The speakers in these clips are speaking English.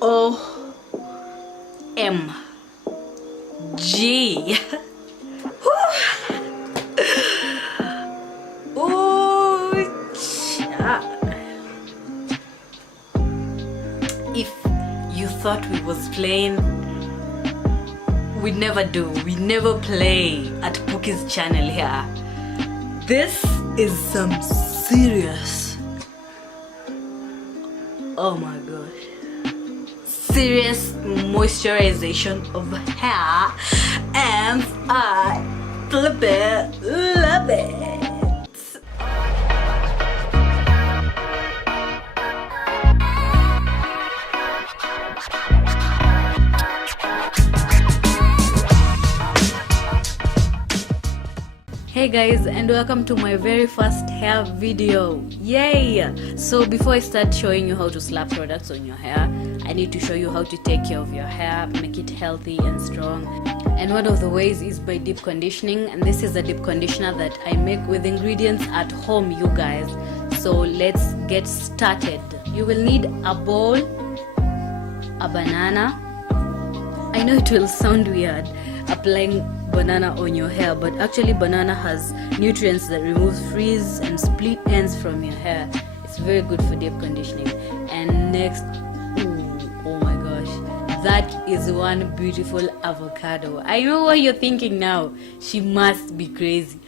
Oh, yeah. If you thought we was playing, we never do. We never play at Pookie's channel here. This is some serious, oh my gosh, serious moisturization of hair, and I flip it, love it. Hey guys, and welcome to my very first hair video. Yay! So before I start showing you how to slap products on your hair, I need to show you how to take care of your hair, make it healthy and strong. And one of the ways is by deep conditioning, and this is a deep conditioner that I make with ingredients at home, you guys. So let's get started. You will need a bowl, a banana. I know it will sound weird applying banana on your hair, but actually banana has nutrients that removes frizz and split ends from your hair. It's very good for deep conditioning. And next, oh my gosh, that is one beautiful avocado. I know what you're thinking now, she must be crazy.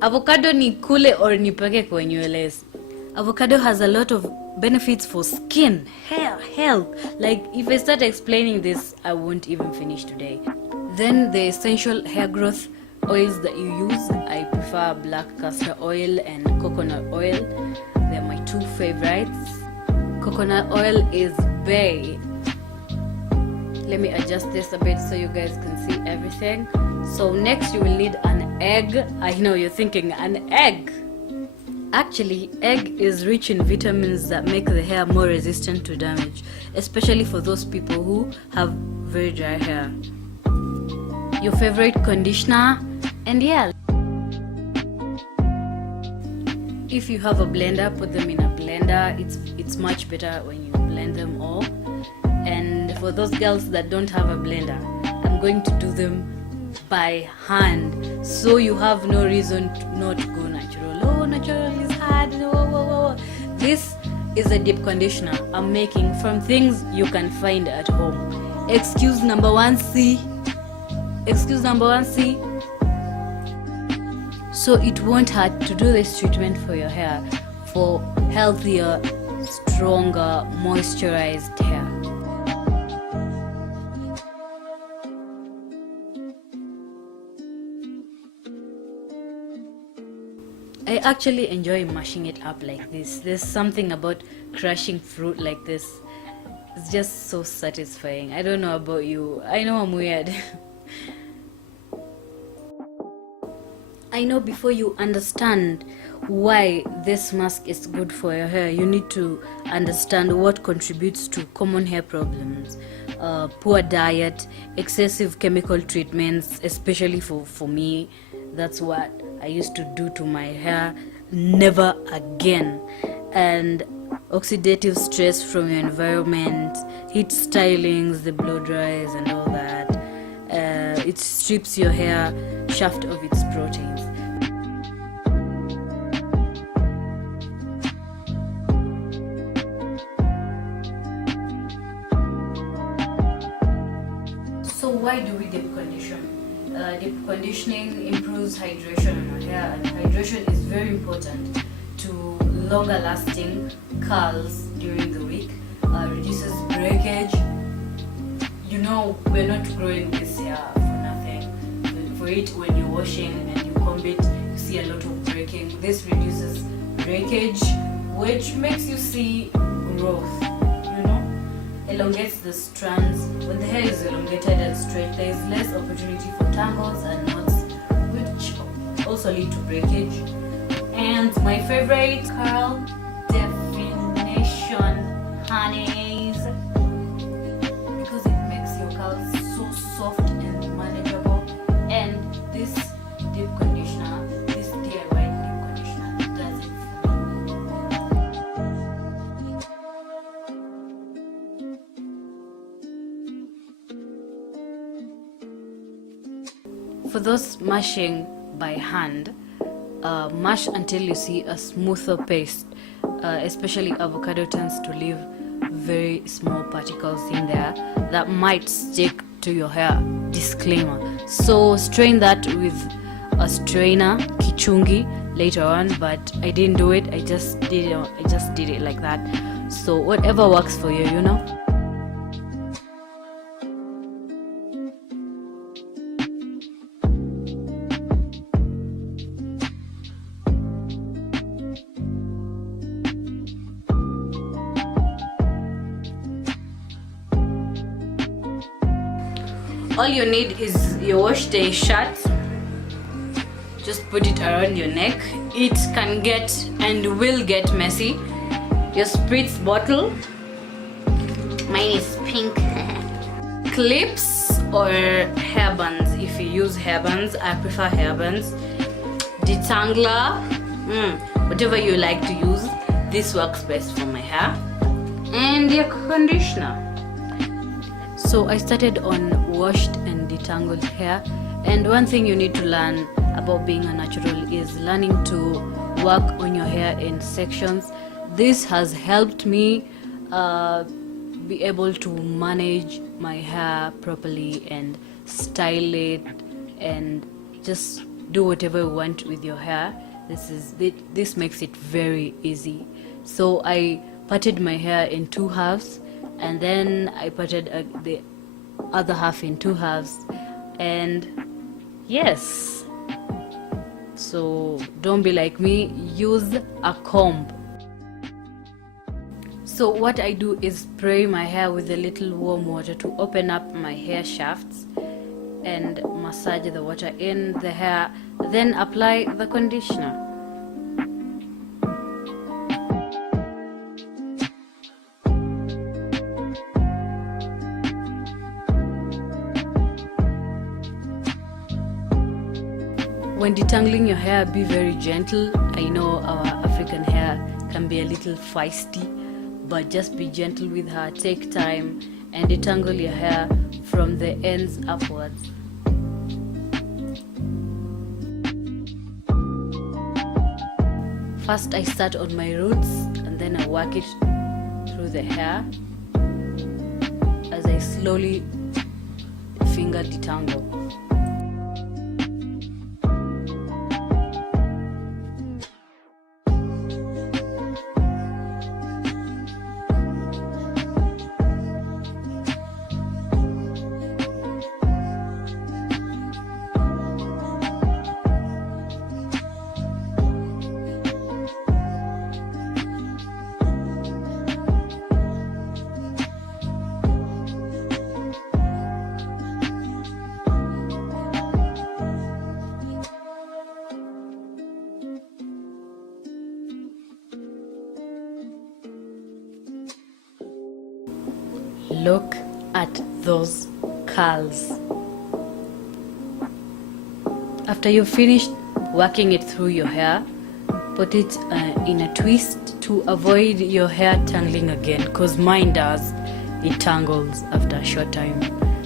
Avocado ni kule or nipake kwa nywele. Avocado has a lot of benefits for skin, hair, health. Like if I start explaining this, I won't even finish today. Then the essential hair growth oils that you use, I prefer blackcastor oil and coconut oil. They're my two favorites. Coconut oil is bae. Let me adjust this a bit so you guys can see everything. So next you will need an egg. I know you're thinking, an egg. Actually, egg is rich in vitamins that make the hair more resistant to damage, especially for those people who have very dry hair. Your favorite conditioner, and yeah, if you have a blender, put them in a blender. It's much better when you blend them all. And for those girls that don't have a blender, I'm going to do them by hand, so you have no reason to not go natural. Oh, natural is hard. Whoa. This is a deep conditioner I'm making from things you can find at home. Excuse number 1C. So it won't hurt to do this treatment for your hair for healthier, stronger, moisturized hair. I actually enjoy mashing it up like this. There's something about crushing fruit like this. It's just so satisfying. I don't know about you. I know I'm weird. I know before you understand why this mask is good for your hair, you need to understand what contributes to common hair problems. Poor diet, excessive chemical treatments, especially for me. That's what I used to do to my hair. Never again. And oxidative stress from your environment, heat stylings, the blow dries and all that. It strips your hair shaft of its proteins. So why do we deep condition? Deep conditioning improves hydration on our hair, and hydration is very important to longer lasting curls during the week, reduces breakage. You know, we're not growing this hair for nothing. For it, when you're washing and you comb it, you see a lot of breaking. This reduces breakage, which makes you see growth, elongates the strands. When the hair is elongated and straight, there is less opportunity for tangles and knots, which also lead to breakage. And my favorite curl definition, honeys, because it makes your curls so soft and manageable. And this deep conditioner, this DIY deep conditioner, does it for me. for those mashing by hand, mash until you see a smoother paste. Especially avocado tends to leave very small particles in there that might stick to your hair. Disclaimer. So strain that with a strainer, kichungi, later on, but I didn't do it. I just did it like that. So whatever works for you, you know. All you need is your wash day shirt. Just put it around your neck. It can get and will get messy. Your spritz bottle, mine is pink. Clips or hair bands. If you use hair bands, I prefer hair bands. Detangler, whatever you like to use. This works best for my hair. And your conditioner. So I started on washed and detangled hair, and one thing you need to learn about being a natural is learning to work on your hair in sections. This has helped me be able to manage my hair properly and style it and just do whatever you want with your hair. This makes it very easy. So I parted my hair in 2 halves, and then I parted the other half in 2 halves, and yes, so don't be like me, use a comb. So what I do is spray my hair with a little warm water to open up my hair shafts and massage the water in the hair, then apply the conditioner. When detangling your hair, be very gentle. I know our African hair can be a little feisty, but just be gentle with her. Take time and detangle your hair from the ends upwards. First I start on my roots and then I work it through the hair as I slowly finger detangle. Look at those curls. After you've finished working it through your hair, put it in a twist to avoid your hair tangling again, because mine does. It tangles after a short time.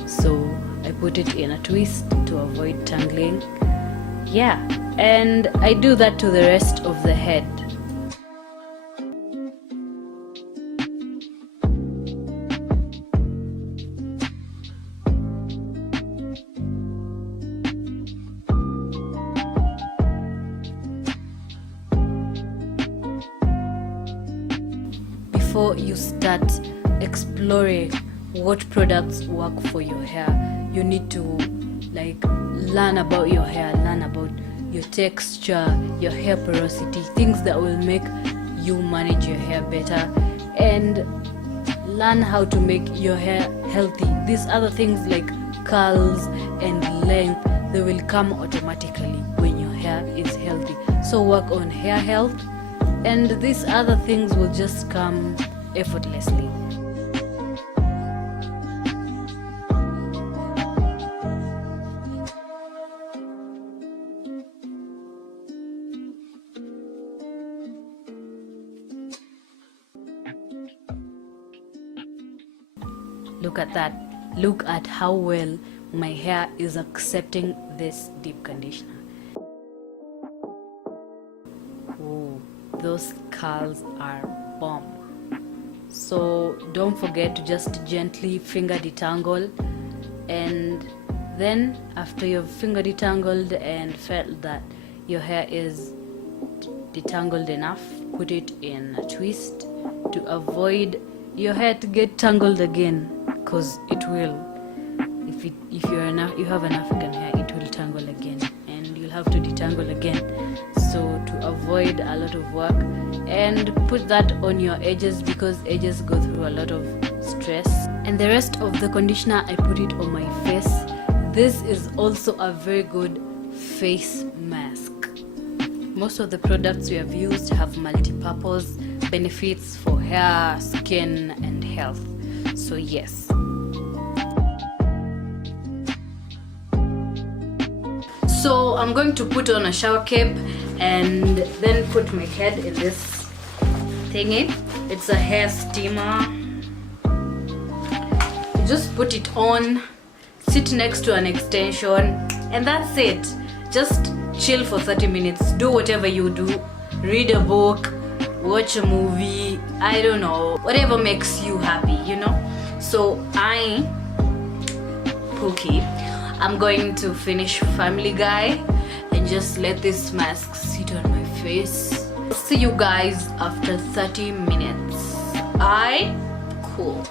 So I put it in a twist to avoid tangling. Yeah, and I do that to the rest of the head. Before you start exploring what products work for your hair, you need to learn about your hair, learn about your texture, your hair porosity, things that will make you manage your hair better, and learn how to make your hair healthy. These other things like curls and length, they will come automatically when your hair is healthy. So work on hair health, and these other things will just come effortlessly. Look at that. Look at how well my hair is accepting this deep conditioner. Oh, those curls are bomb. So don't forget to just gently finger detangle, and then after you've finger detangled and felt that your hair is detangled enough, put it in a twist to avoid your hair to get tangled again, because it will. If you have an African hair, it will tangle again and you'll have to detangle again. So to avoid a lot of work, and put that on your edges, because edges go through a lot of stress. And the rest of the conditioner, I put it on my face. This is also a very good face mask. Most of the products we have used have multi-purpose benefits for hair, skin and health. So yes. So I'm going to put on a shower cap and then put my head in this thingy. It's a hair steamer. You just put it on, sit next to an extension, and that's it. Just chill for 30 minutes. Do whatever you do. Read a book, watch a movie, I don't know, whatever makes you happy, you know. So Pookie, I'm going to finish Family Guy and just let this mask sit on my face. See you guys after 30 minutes. Cool.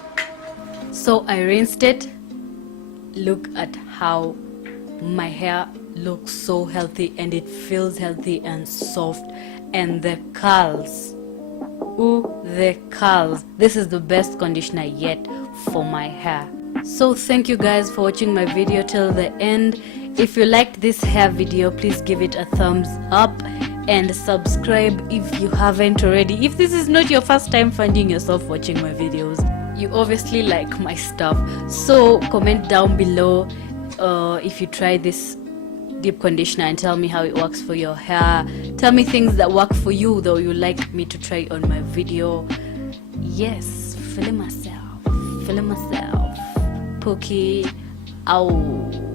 So I rinsed it. Look at how my hair looks so healthy, and it feels healthy and soft. And the curls, the curls. This is the best conditioner yet for my hair. So thank you guys for watching my video till the end. If you liked this hair video, please give it a thumbs up and subscribe if you haven't already. If this is not your first time finding yourself watching my videos, you obviously like my stuff. So comment down below if you try this deep conditioner and tell me how it works for your hair. Tell me things that work for you though you like me to try on my video. Yes, feeling myself. Pookie. Ow.